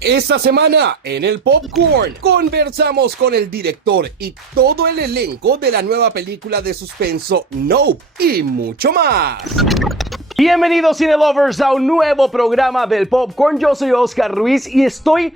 Esta semana en el Popcorn conversamos con el director y todo el elenco de la nueva película de suspenso NOP y mucho más. Bienvenidos Cinelovers a un nuevo programa del Popcorn. Yo soy Oscar Ruiz y estoy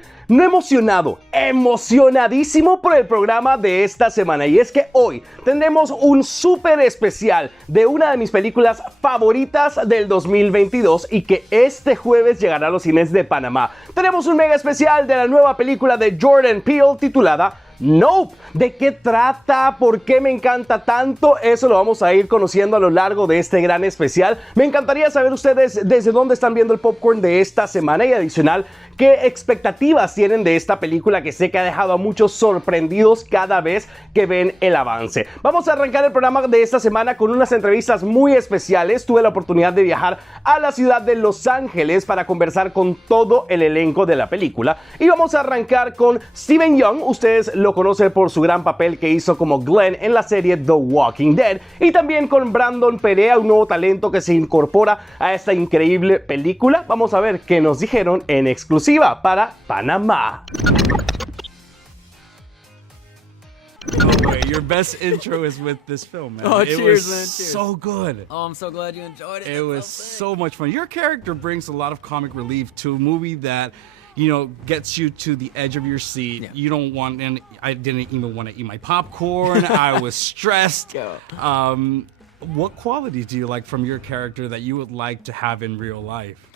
emocionadísimo por el programa de esta semana. Y es que hoy tendremos un súper especial de una de mis películas favoritas del 2022 y que este jueves llegará a los cines de Panamá. Tenemos un mega especial de la nueva película de JORDAN PEELE titulada NOP. ¿De qué trata? ¿Por qué me encanta tanto? Eso lo vamos a ir conociendo a lo largo de este gran especial. Me encantaría saber ustedes desde dónde están viendo el Popcorn de esta semana y adicional, ¿qué expectativas tienen de esta película que sé que ha dejado a muchos sorprendidos cada vez que ven el avance? Vamos a arrancar el programa de esta semana con unas entrevistas muy especiales. Tuve la oportunidad de viajar a la ciudad de Los Ángeles para conversar con todo el elenco de la película. Y vamos a arrancar con YEUN. Ustedes lo conocen por su gran papel que hizo como Glenn en la serie The Walking Dead. Y también con PEREA, un nuevo talento que se incorpora a esta increíble película. Vamos a ver qué nos dijeron en exclusiva para Panamá. No way, your best intro is with this film, man. Oh, it cheers, was man. Cheers. so good. Oh, I'm so glad you enjoyed it. It was so much fun. Your character brings a lot of comic relief to a movie that, you know, gets you to the edge of your seat. Yeah. You don't want, and I didn't even want to eat my popcorn. I was stressed. Yeah. What qualities do you like from your character that you would like to have in real life?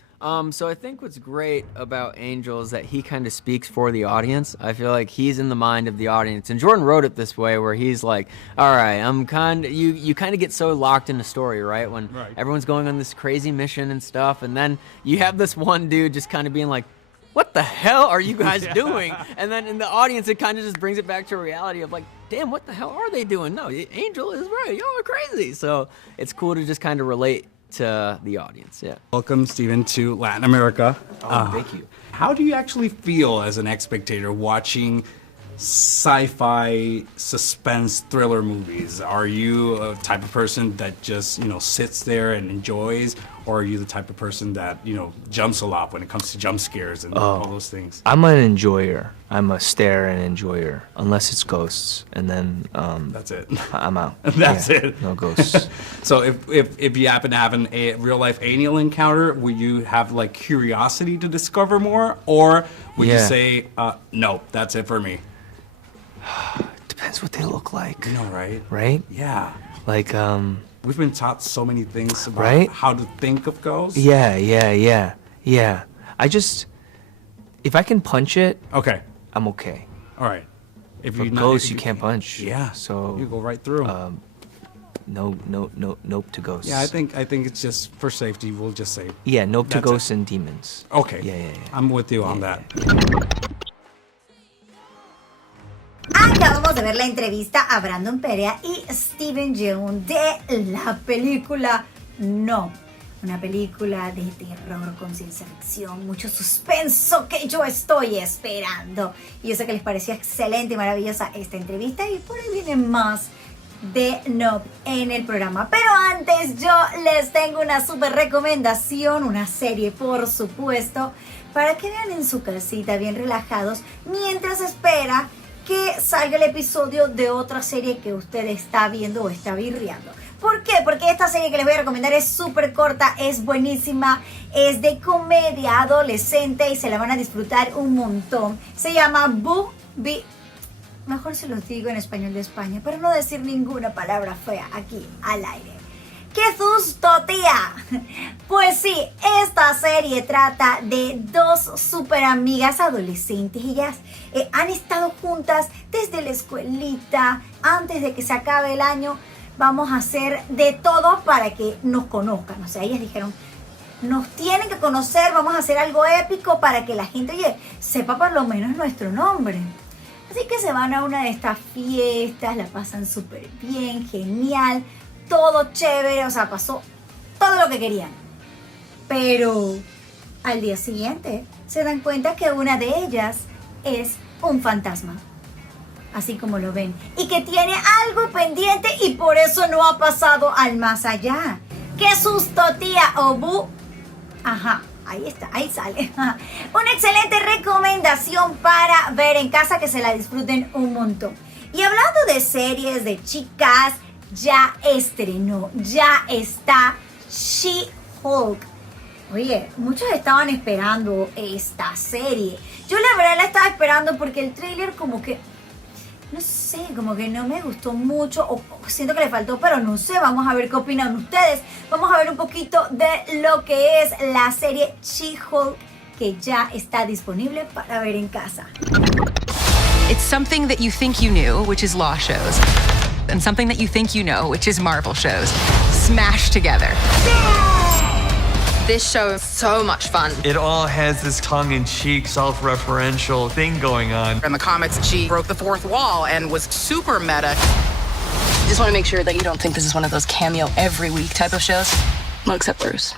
So I think what's great about Angel is that he kind of speaks for the audience. I feel like he's in the mind of the audience, and Jordan wrote it this way, where he's like, "All right, you kind of get so locked in the story, right? When everyone's going on this crazy mission and stuff, and then you have this one dude just kind of being like, what the hell are you guys doing? And then in the audience, it kind of just brings it back to reality of like, damn, what the hell are they doing? No, Angel is right. Y'all are crazy. So it's cool to just kind of relate to the audience. Yeah. Welcome, Steven, to Latin America. Oh, thank you. How do you actually feel as an spectator watching sci-fi suspense thriller movies? Are you a type of person that just, you know, sits there and enjoys, or are you the type of person that, you know, jumps a lot when it comes to jump scares and all those things? I'm an enjoyer. I'm a stare and enjoyer, unless it's ghosts, and then That's it. I'm out. That's Yeah, it. No ghosts. So if you happen to have a real life alien encounter, will you have like curiosity to discover more, or would you Yeah. say, no, that's it for me? Depends what they look like. You know, right? Right? Yeah. Like, We've been taught so many things about Right? how to think of ghosts. yeah. I just, if I can punch it, Okay. I'm okay. All right. If For you ghosts, you can't punch. Yeah. So, you go right through. nope to ghosts. Yeah, I think it's just for safety. We'll just say. Yeah, nope to That's it. ghosts and demons. Okay. Yeah. I'm with you on that. Acabamos de ver la entrevista a Brandon Perea y Steven Yeun de la película No. Una película de terror con ciencia ficción, mucho suspenso que yo estoy esperando. Y yo sé que les pareció excelente y maravillosa esta entrevista y por ahí viene más de NOP en el programa. Pero antes yo les tengo una súper recomendación, una serie por supuesto, para que vean en su casita bien relajados mientras espera que salga el episodio de otra serie que usted está viendo o está virreando. ¿Por qué? Porque esta serie que les voy a recomendar es súper corta, es buenísima, es de comedia adolescente y se la van a disfrutar un montón. Se llama mejor se los digo en español de España, para no decir ninguna palabra fea aquí al aire. ¡Qué susto, tía! Pues sí, esta serie trata de dos super amigas adolescentes. Ellas han estado juntas desde la escuelita. Antes de que se acabe el año, vamos a hacer de todo para que nos conozcan. O sea, ellas dijeron, nos tienen que conocer, vamos a hacer algo épico para que la gente, oye, sepa por lo menos nuestro nombre. Así que se van a una de estas fiestas, la pasan súper bien, genial. Todo chévere, o sea, pasó todo lo que querían. Pero al día siguiente se dan cuenta que una de ellas es un fantasma. Así como lo ven. Y que tiene algo pendiente y por eso no ha pasado al más allá. ¡Qué susto, tía! Obu. Ajá. Ahí está, ahí sale. Una excelente recomendación para ver en casa, que se la disfruten un montón. Y hablando de series, de chicas, ya estrenó, ya está She-Hulk. Oye, muchos estaban esperando esta serie. Yo la verdad la estaba esperando porque el tráiler como que, no sé, como que no me gustó mucho, o siento que le faltó, pero no sé, vamos a ver qué opinan ustedes. Vamos a ver un poquito de lo que es la serie She-Hulk, que ya está disponible para ver en casa. It's something that you think you knew, which is Law shows, and something that you think you know, which is Marvel shows, smashed together. This show is so much fun. It all has this tongue-in-cheek, self-referential thing going on. In the comics, she broke the fourth wall and was super meta. Just want to make sure that you don't think this is one of those cameo every week type of shows. Well, except Bruce.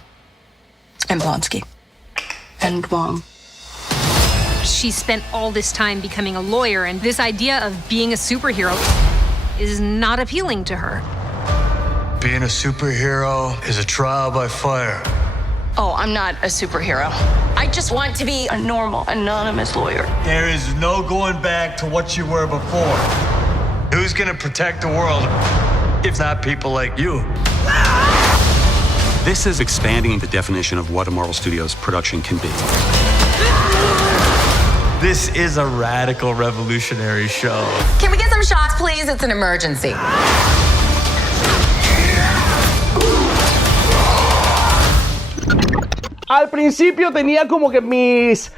And Blonsky. And Wong. She spent all this time becoming a lawyer, and this idea of being a superhero is not appealing to her. Being a superhero is a trial by fire. Oh, I'm not a superhero. I just want to be a normal, anonymous lawyer. There is no going back to what you were before. Who's gonna protect the world if not people like you? This is expanding the definition of what a Marvel Studios production can be. This is a radical, revolutionary show. Can we get some shots, please? It's an emergency. Al principio tenía como que mis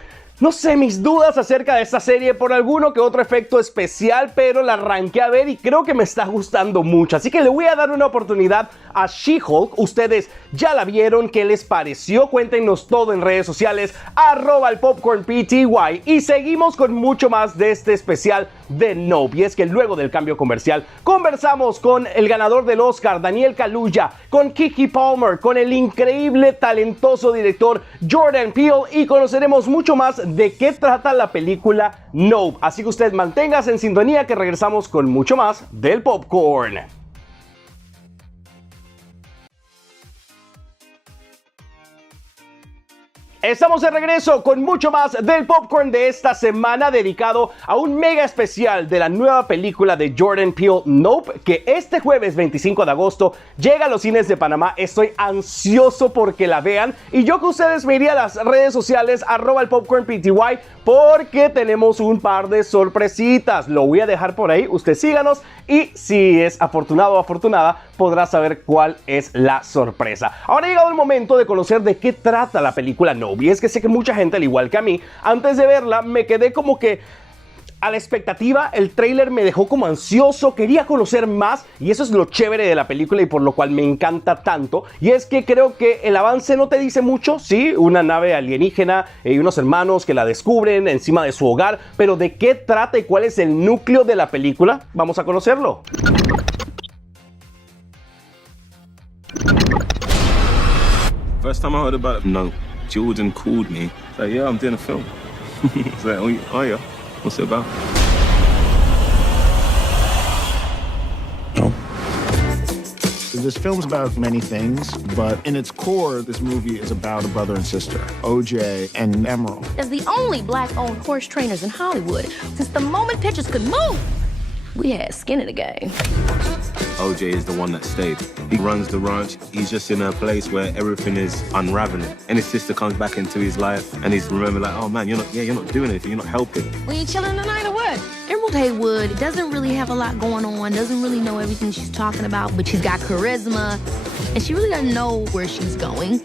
dudas acerca de esta serie por alguno que otro efecto especial, pero la arranqué a ver y creo que me está gustando mucho. Así que le voy a dar una oportunidad a She-Hulk. Ustedes ya la vieron, ¿qué les pareció? Cuéntenos todo en redes sociales, @elpopcornpty, y seguimos con mucho más de este especial de NOP. Y es que luego del cambio comercial conversamos con el ganador del Oscar, Daniel Kaluuya, con KEKE Palmer, con el increíble, talentoso director Jordan Peele, y conoceremos mucho más de qué trata la película NOP. Así que usted manténgase en sintonía, que regresamos con mucho más del popcorn. Estamos de regreso con mucho más del popcorn de esta semana, dedicado a un mega especial de la nueva película de Jordan Peele, Nope, que este jueves 25 de agosto llega a los cines de Panamá. Estoy ansioso porque la vean, y yo que ustedes me iría a las redes sociales @elpopcornpty, porque tenemos un par de sorpresitas. Lo voy a dejar por ahí, usted síganos, y si es afortunado o afortunada podrá saber cuál es la sorpresa. Ahora ha llegado el momento de conocer de qué trata la película NOP. Y es que sé que mucha gente, al igual que a mí, antes de verla me quedé como que a la expectativa. El tráiler me dejó como ansioso, quería conocer más, y eso es lo chévere de la película y por lo cual me encanta tanto. Y es que creo que el avance no te dice mucho. Sí, una nave alienígena y unos hermanos que la descubren encima de su hogar, pero de qué trata y cuál es el núcleo de la película, vamos a conocerlo. First time I heard about it, no, Jordan called me. Like, yeah, I'm doing a film. I was like, oh yeah, what's it about? No. This film's about many things, but in its core, this movie is about a brother and sister, OJ and Emerald. As the only black-owned horse trainers in Hollywood, since the moment pictures could move, we had skin in the game. OJ is the one that stayed. He runs the ranch. He's just in a place where everything is unraveling. And his sister comes back into his life, and he's remembered like, oh man, you're not doing anything. You're not helping. We ain't chilling tonight or what? Emerald Haywood doesn't really have a lot going on, doesn't really know everything she's talking about, but she's got charisma, and she really doesn't know where she's going.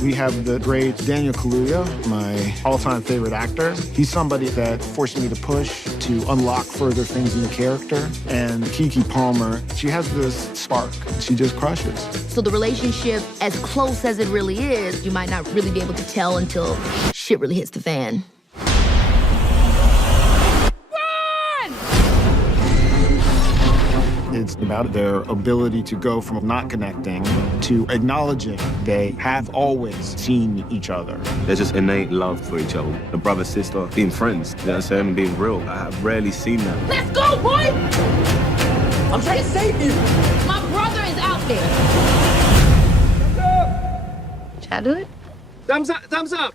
We have the great Daniel Kaluuya, my all-time favorite actor. He's somebody that forced me to push to unlock further things in the character. And KEKE Palmer, she has this spark. She just crushes. So the relationship, as close as it really is, you might not really be able to tell until shit really hits the fan. It's about their ability to go from not connecting to acknowledging they have always seen each other. There's just innate love for each other. The brother, sister, being friends, you know what I'm saying, being real. I've rarely seen that. Let's go, boy! I'm trying to save you! My brother is out there. Should I do it? Thumbs up, thumbs up.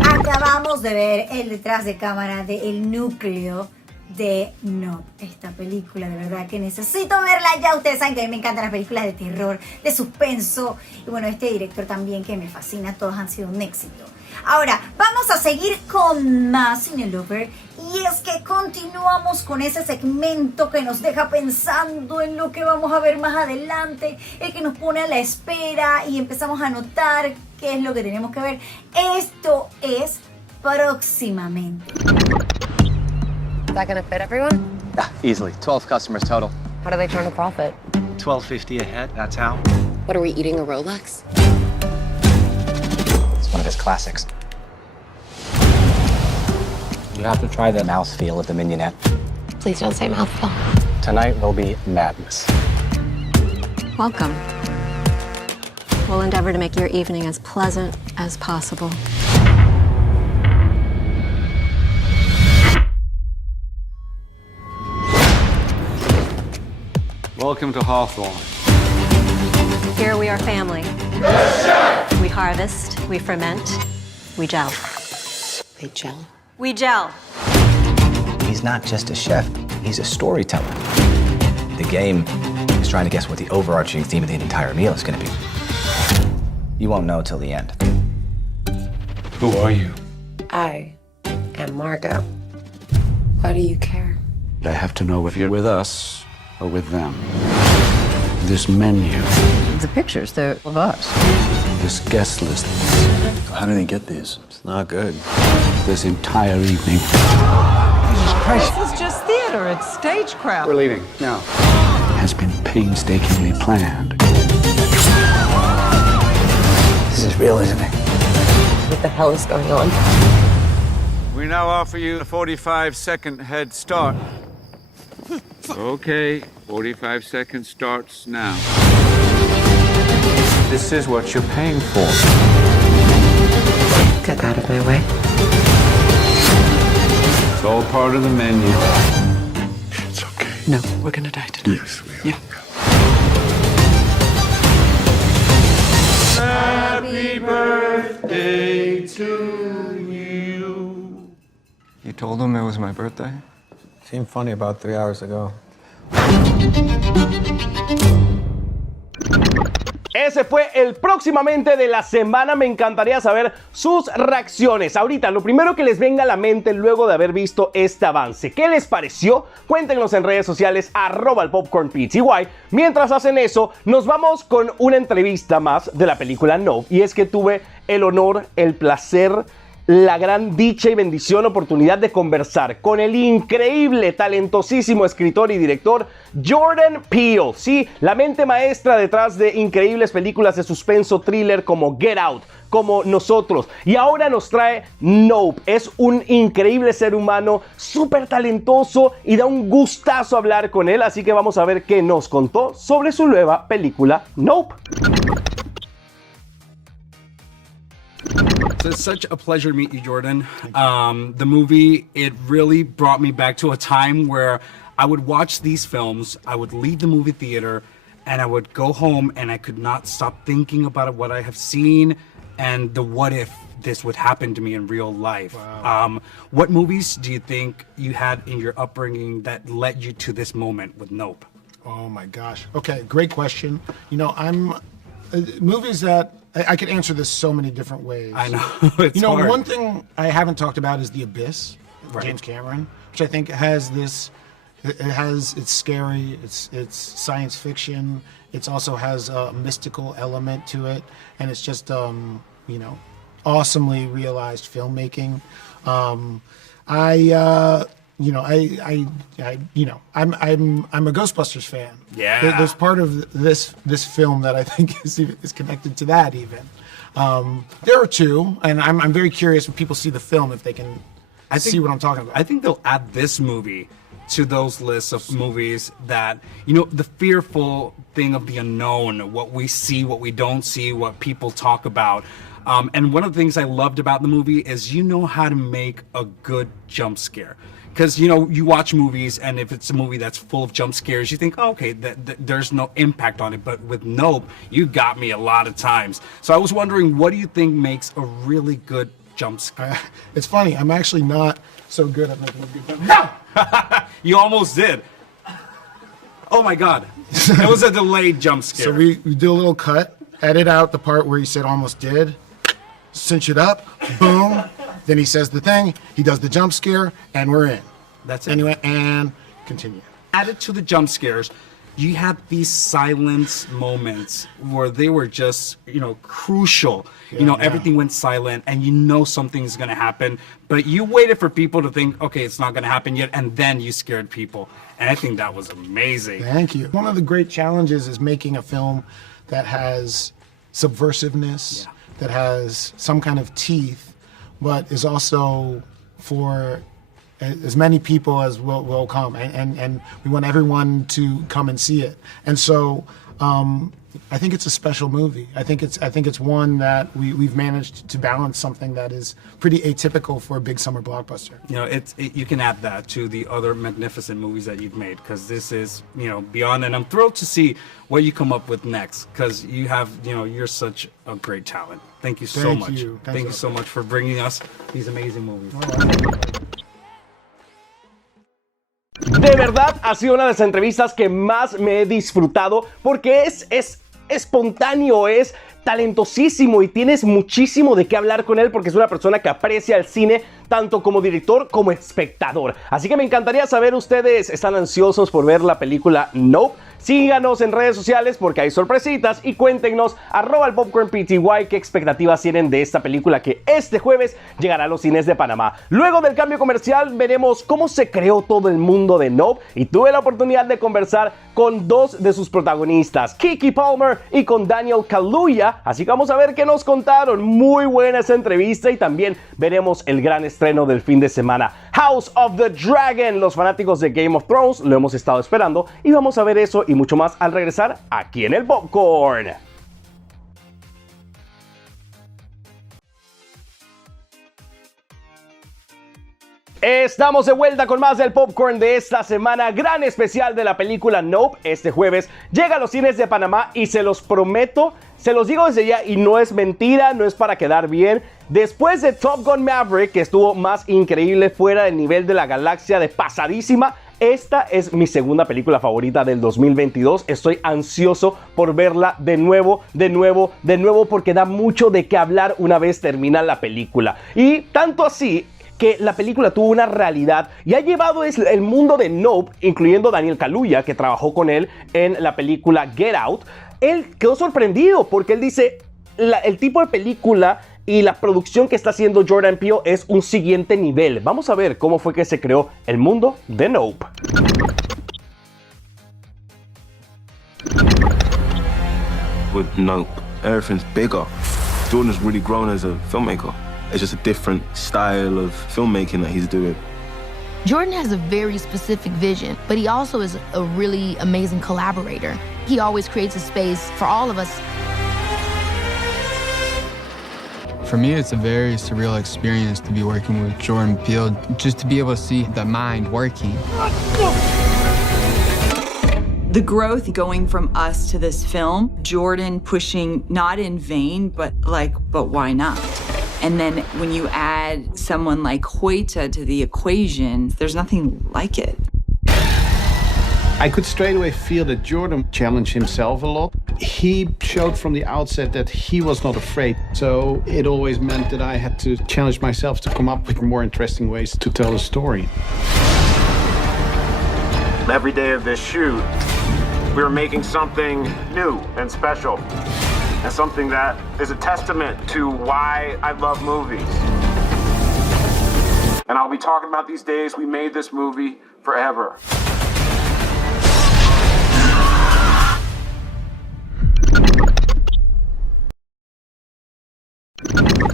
Acabamos de ver el detrás de cámara de El Núcleo de NOP. Esta película, de verdad que necesito verla ya. Ustedes saben que a mí me encantan las películas de terror, de suspenso. Y bueno, este director también que me fascina. Todos han sido un éxito. Ahora, vamos a seguir con más Cinelover. Y es que continuamos con ese segmento que nos deja pensando en lo que vamos a ver más adelante. El que nos pone a la espera y empezamos a notar qué es lo que tenemos que ver. Esto es próximamente. Is that gonna fit everyone? Yeah, easily. 12 customers total. How do they turn a profit? $12.50 a head, that's how. What, are we eating a Rolex? It's one of his classics. You have to try the mouthfeel of the mignonette. Please don't say mouthful. Tonight will be madness. Welcome. We'll endeavor to make your evening as pleasant as possible. Welcome to Hawthorne. Here we are family. We harvest, we ferment, we gel. They gel? We gel. He's not just a chef, he's a storyteller. The game is trying to guess what the overarching theme of the entire meal is going to be. You won't know till the end. Who are you? I am Margot. Why do you care? I have to know if you're with us or with them. This menu, The pictures, they're of us. this guest list. How did he get these? It's not good. This entire evening. This is just theater. It's stagecraft. We're leaving now. Has been painstakingly planned. This is real, isn't it? What the hell is going on? We now offer you a 45-second head start. Okay, 45 seconds starts now. This is what you're paying for. Get out of my way. It's all part of the menu. No, we're gonna die tonight. Yes, we are. Yeah. Happy birthday to you. You told him it was my birthday? Seemed funny about 3 hours ago. Ese fue el próximamente de la semana. Me encantaría saber sus reacciones. Ahorita, lo primero que les venga a la mente luego de haber visto este avance. ¿Qué les pareció? Cuéntenos en redes sociales @popcornpty. Mientras hacen eso, nos vamos con una entrevista más de la película NOP. Y es que tuve el honor, el placer, la gran dicha y bendición oportunidad de conversar con el increíble, talentosísimo escritor y director Jordan Peele. Sí, la mente maestra detrás de increíbles películas de suspenso thriller como Get Out, como Nosotros. Y ahora nos trae NOP. Es un increíble ser humano, súper talentoso y da un gustazo hablar con él. Así que vamos a ver qué nos contó sobre su nueva película NOP. So it's such a pleasure to meet you, Jordan. The movie, it really brought me back to a time where I would watch these films, I would leave the movie theater, and I would go home and I could not stop thinking about what I have seen and the what if this would happen to me in real life. Wow. What movies do you think you had in your upbringing that led you to this moment with NOP? Oh my gosh. Okay, great question. You know, movies that I could answer this so many different ways. I know. It's hard. One thing I haven't talked about is The Abyss, Right. James Cameron, which I think has this. It's scary. It's science fiction. It also has a mystical element to it, and it's just awesomely realized filmmaking. I'm a Ghostbusters fan. Yeah. There's part of this film that I think is connected to that even. There are two, and I'm very curious when people see the film if they can see what I'm talking about. I think they'll add this movie to those lists of movies that, the fearful thing of the unknown, what we see, what we don't see, what people talk about. And one of the things I loved about the movie is you know how to make a good jump scare. Because, you know, you watch movies, and if it's a movie that's full of jump scares, you think, oh, okay, there's no impact on it. But with Nope, you got me a lot of times. So I was wondering, what do you think makes a really good jump scare? It's funny, I'm actually not so good at making a good jump. No! You almost did. Oh my God. It was a delayed jump scare. So we do a little cut, edit out the part where he said almost did, cinch it up, boom. Then he says the thing, he does the jump scare, and we're in. That's it. Anyway, and continue. Added to the jump scares, you had these silence moments where they were just, you know, crucial. Everything went silent, and you know something's gonna happen, but you waited for people to think, okay, it's not gonna happen yet, and then you scared people. And I think that was amazing. Thank you. One of the great challenges is making a film that has subversiveness, that has some kind of teeth, but is also for as many people as will come, and we want everyone to come and see it. And so I think it's a special movie. I think it's one that we've managed to balance something that is pretty atypical for a big summer blockbuster. You know, you can add that to the other magnificent movies that you've made, because this is, you know, beyond, and I'm thrilled to see what you come up with next, because you have, you know, you're such a great talent. Thank you so much. Thank you so much for bringing us these amazing movies. De verdad, ha sido una de las entrevistas que más me he disfrutado porque es espontáneo, es talentosísimo y tienes muchísimo de qué hablar con él porque es una persona que aprecia el cine tanto como director como espectador. Así que me encantaría saber, ¿ustedes están ansiosos por ver la película Nope? Síganos en redes sociales porque hay sorpresitas y cuéntenos @elpopcornpty qué expectativas tienen de esta película que este jueves llegará a los cines de Panamá. Luego del cambio comercial veremos cómo se creó todo el mundo de Nope y tuve la oportunidad de conversar con dos de sus protagonistas, KEKE Palmer y con KALUUYA, así que vamos a ver qué nos contaron. Muy buena esa entrevista y también veremos el gran estreno del fin de semana, House of the Dragon. Los fanáticos de Game of Thrones lo hemos estado esperando y vamos a ver eso y mucho más al regresar aquí en el Popcorn. Estamos de vuelta con más del Popcorn de esta semana, gran especial de la película Nope. Este jueves llega a los cines de Panamá y se los prometo, se los digo desde ya y no es mentira, no es para quedar bien. Después de Top Gun Maverick, que estuvo más increíble, fuera del nivel de la galaxia, de pasadísima, esta es mi segunda película favorita del 2022. Estoy ansioso por verla de nuevo, porque da mucho de qué hablar una vez termina la película. Y tanto así que la película tuvo una realidad y ha llevado el mundo de Nope, incluyendo KALUUYA, que trabajó con él en la película Get Out. Él quedó sorprendido porque él dice, el tipo de película y la producción que está haciendo Jordan Peele es un siguiente nivel. Vamos a ver cómo fue que se creó el mundo de Nope. With Nope, everything's bigger. Jordan's really grown as a filmmaker. It's just a different style of filmmaking that he's doing. Jordan has a very specific vision, but he also is a really amazing collaborator. He always creates a space for all of us. For me, it's a very surreal experience to be working with Jordan Peele, just to be able to see the mind working. The growth going from us to this film, Jordan pushing not in vain, but why not? And then when you add someone like Hoyta to the equation, there's nothing like it. I could straight away feel that Jordan challenged himself a lot. He showed from the outset that he was not afraid. So it always meant that I had to challenge myself to come up with more interesting ways to tell a story. Every day of this shoot, we were making something new and special. And something that is a testament to why I love movies. And I'll be talking about these days we made this movie forever.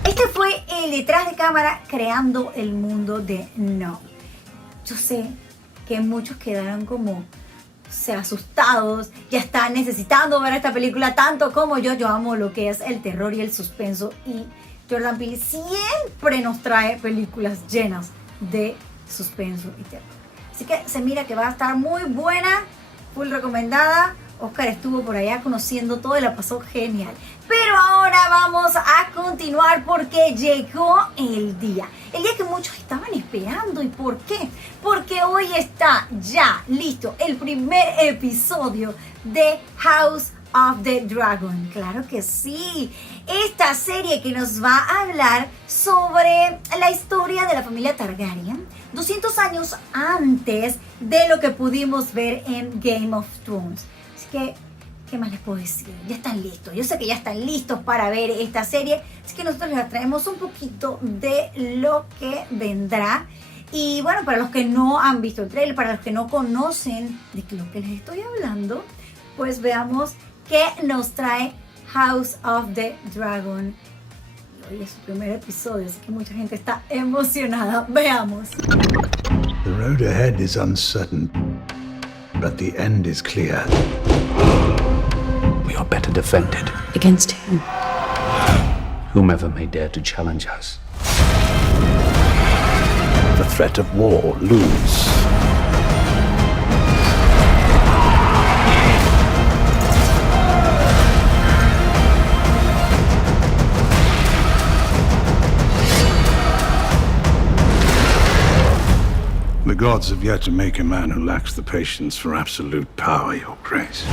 Este fue el detrás de cámara creando el mundo de Nope. Yo sé que muchos quedaron como asustados, ya están necesitando ver esta película tanto como yo. Yo amo lo que es el terror y el suspenso y Jordan Peele siempre nos trae películas llenas de suspenso y terror. Así que se mira que va a estar muy buena, full recomendada. Oscar estuvo por allá conociendo todo y la pasó genial. Pero ahora vamos a continuar porque llegó el día que muchos estaban esperando. ¿Y por qué? Porque hoy está ya listo el primer episodio de House of the Dragon. Claro que sí. Esta serie que nos va a hablar sobre la historia de la familia Targaryen 200 años antes de lo que pudimos ver en Game of Thrones. Así que, ¿qué más les puedo decir? Ya están listos. Yo sé que ya están listos para ver esta serie. Así que nosotros les traemos un poquito de lo que vendrá. Y bueno, para los que no han visto el trailer, para los que no conocen de lo que les estoy hablando, pues veamos qué nos trae House of the Dragon. Y hoy es su primer episodio, así que mucha gente está emocionada. Veamos. The road ahead is uncertain, but the end is clear. We are better defended. Against whom? Whomever may dare to challenge us. The threat of war looms. The gods have yet to make a man who lacks the patience for absolute power, Your Grace.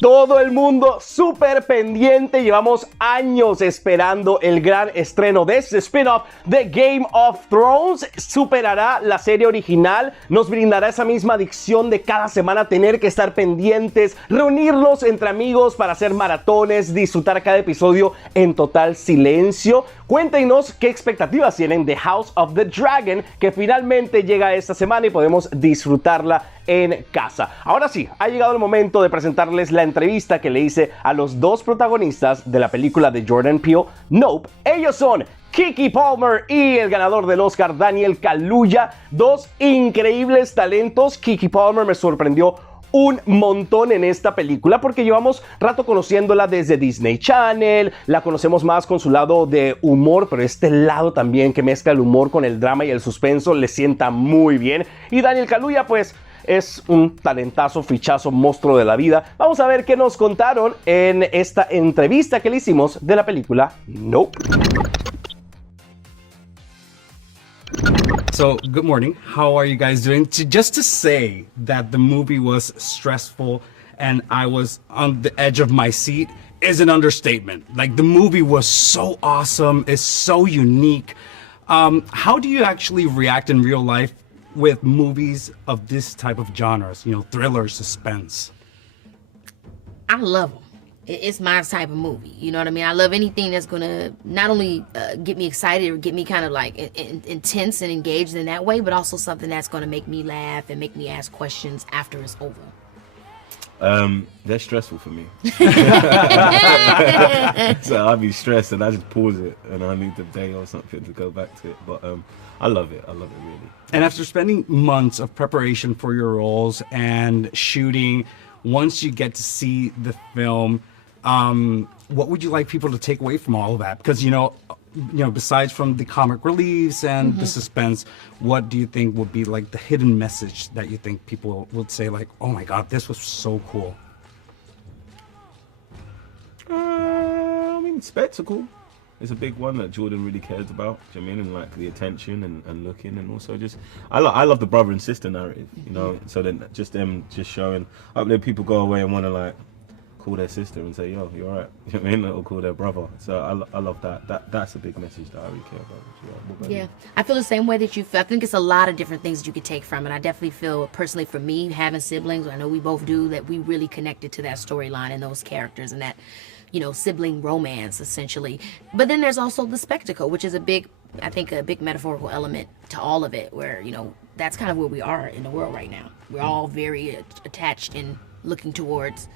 Todo el mundo súper pendiente, llevamos años esperando el gran estreno de este spin-off de Game of Thrones. Superará la serie original, nos brindará esa misma adicción de cada semana tener que estar pendientes, reunirnos entre amigos para hacer maratones, disfrutar cada episodio en total silencio. Cuéntenos qué expectativas tienen de House of the Dragon, que finalmente llega esta semana y podemos disfrutarla en casa. Ahora sí, ha llegado el momento de presentarles la entrevista que le hice a los dos protagonistas de la película de Jordan Peele, NOP. Ellos son KEKE Palmer y el ganador del Oscar, Daniel Kaluuya. Dos increíbles talentos. KEKE Palmer me sorprendió un montón en esta película porque llevamos rato conociéndola desde Disney Channel, la conocemos más con su lado de humor, pero este lado también que mezcla el humor con el drama y el suspenso le sienta muy bien. Y Daniel Kaluuya pues es un talentazo, fichazo, monstruo de la vida. Vamos a ver qué nos contaron en esta entrevista que le hicimos de la película Nope. So, good morning. How are you guys doing? Just to say that the movie was stressful and I was on the edge of my seat is an understatement. Like, the movie was so awesome. It's so unique. How do you actually react in real life with movies of this type of genres? You know, thriller, suspense. I love them. It's my type of movie. You know what I mean? I love anything that's gonna not only get me excited or get me kind of like intense and engaged in that way, but also something that's gonna make me laugh and make me ask questions after it's over. They're stressful for me. So I'll be stressed and I just pause it and I need a day or something to go back to it. But I love it. I love it really. And after spending months of preparation for your roles and shooting, once you get to see the film, what would you like people to take away from all of that? Because, you know, besides from the comic reliefs and the suspense, what do you think would be like the hidden message that you think people would say like, oh my God, this was so cool? I mean, spectacle is a big one that Jordan really cares about. Do you know what I mean? And like the attention and looking, and also just I love the brother and sister narrative. You know, so then just them just showing. I hope that people go away and want to like call their sister and say, yo, you're right. You know what I mean? Or call their brother. So I love that. That's a big message that I really care about. Yeah, I feel the same way that you feel. I think it's a lot of different things that you could take from it. I definitely feel, personally for me, having siblings, I know we both do, that we really connected to that storyline and those characters and that, you know, sibling romance, essentially. But then there's also the spectacle, which is a big metaphorical element to all of it, where, you know, that's kind of where we are in the world right now. We're all very attached and looking towards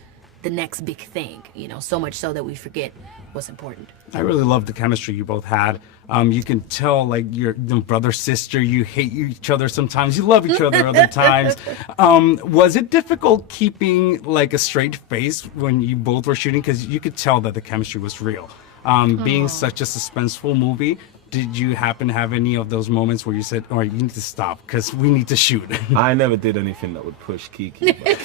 the next big thing, you know, so much so that we forget what's important. I really love the chemistry you both had. You can tell, like, your brother, sister, you hate each other sometimes, you love each other other times. Was it difficult keeping, like, a straight face when you both were shooting? Because you could tell that the chemistry was real. Being such a suspenseful movie, did you happen to have any of those moments where you said, all right, you need to stop because we need to shoot? I never did anything that would push KEKE. But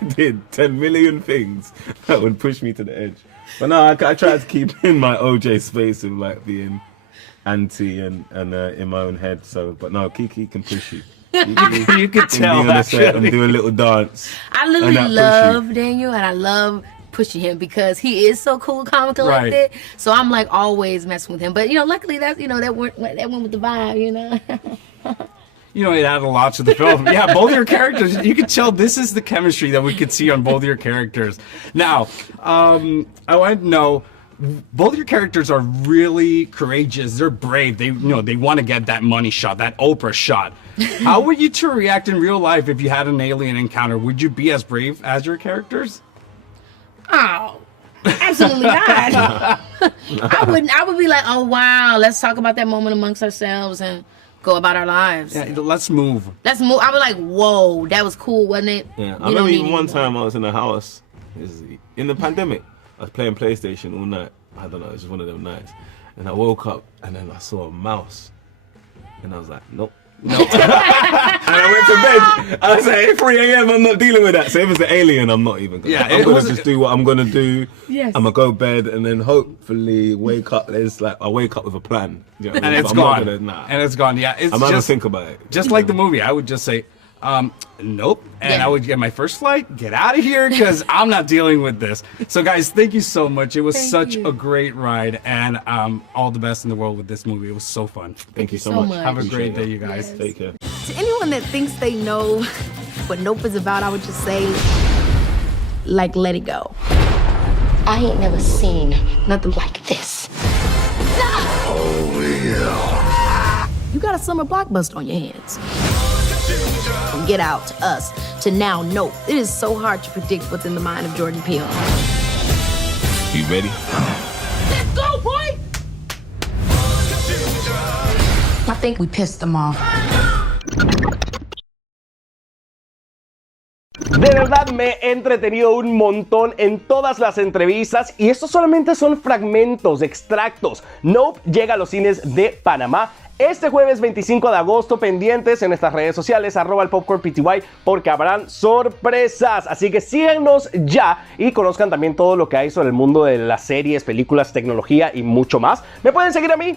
KEKE did 10 million things that would push me to the edge. But no, I tried to keep in my OJ space of like being anti and in my own head. So, but no, KEKE can push you. You could tell be on the set and do a little dance. I literally love Daniel, and I love pushing him because he is so cool, calm, and collected. So I'm like always messing with him. But luckily that that went with the vibe. It added a lot to the film. Yeah, both your characters, you could tell this is the chemistry that we could see on both your characters. Now, I want to know, both your characters are really courageous. They're brave. They want to get that money shot, that Oprah shot. How would you two react in real life if you had an alien encounter? Would you be as brave as your characters? Oh, absolutely not. I wouldn't. I would be like, oh wow, let's talk about that moment amongst ourselves and go about our lives. Yeah, let's move. I was like, whoa, that was cool, wasn't it? Yeah, I remember even one time I was in the house, in the pandemic, I was playing PlayStation all night. I don't know, it was just one of them nights. And I woke up and then I saw a mouse. And I was like, nope. And I went to bed. I was like, 3 a.m. I'm not dealing with that. So if it's an alien, I'm not even gonna. I'm gonna just do what I'm gonna do. Yes. I'm gonna go bed and then hopefully wake up. I wake up with a plan. And it's gone. And it's gone. Yeah, I'm gonna think about it. Just like the movie, I would just say, nope. And I would get my first flight, get out of here, because I'm not dealing with this. So guys, thank you so much. It was such a great ride, and all the best in the world with this movie. It was so fun. Thank you so much. Have a great day, you guys. Yes. Take care. To anyone that thinks they know what NOP is about, I would just say, let it go. I ain't never seen nothing like this. Oh, yeah. You got a summer blockbuster on your hands. From Get Out to Us to now NOP. It is so hard to predict what's in the mind of Jordan Peele. You ready? Let's go, boy! I think we pissed them off. De verdad me he entretenido un montón en todas las entrevistas y estos solamente son fragmentos, extractos. NOP llega a los cines de Panamá este jueves 25 de agosto, pendientes en nuestras redes sociales, @elpopcornpty, porque habrán sorpresas. Así que síganos ya y conozcan también todo lo que hay sobre el mundo de las series, películas, tecnología y mucho más. Me pueden seguir a mí,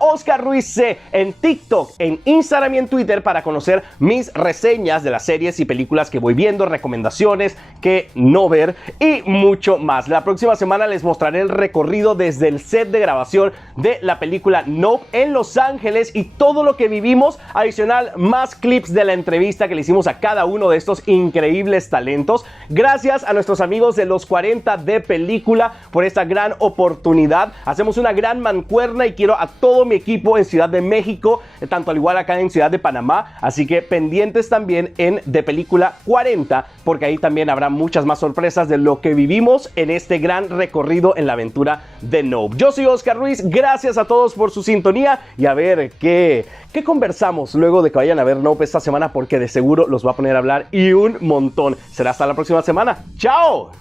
@OscarRuizC, en TikTok, en Instagram y en Twitter para conocer mis reseñas de las series y películas que voy viendo, recomendaciones que no ver y mucho más. La próxima semana les mostraré el recorrido desde el set de grabación de la película NOP en Los Ángeles y todo lo que vivimos, adicional más clips de la entrevista que le hicimos a cada uno de estos increíbles talentos. Gracias a nuestros amigos de los 40 de película por esta gran oportunidad. Hacemos una gran mancuerna y quiero a todo mi equipo en Ciudad de México, tanto al igual acá en Ciudad de Panamá, así que pendientes también en de película 40, porque ahí también habrá muchas más sorpresas de lo que vivimos en este gran recorrido en la aventura de NOP. Yo soy Oscar Ruiz, gracias a todos por su sintonía y a ver qué conversamos luego de que vayan a ver NOP esta semana, porque de seguro los va a poner a hablar y un montón. Será hasta la próxima semana. ¡Chao!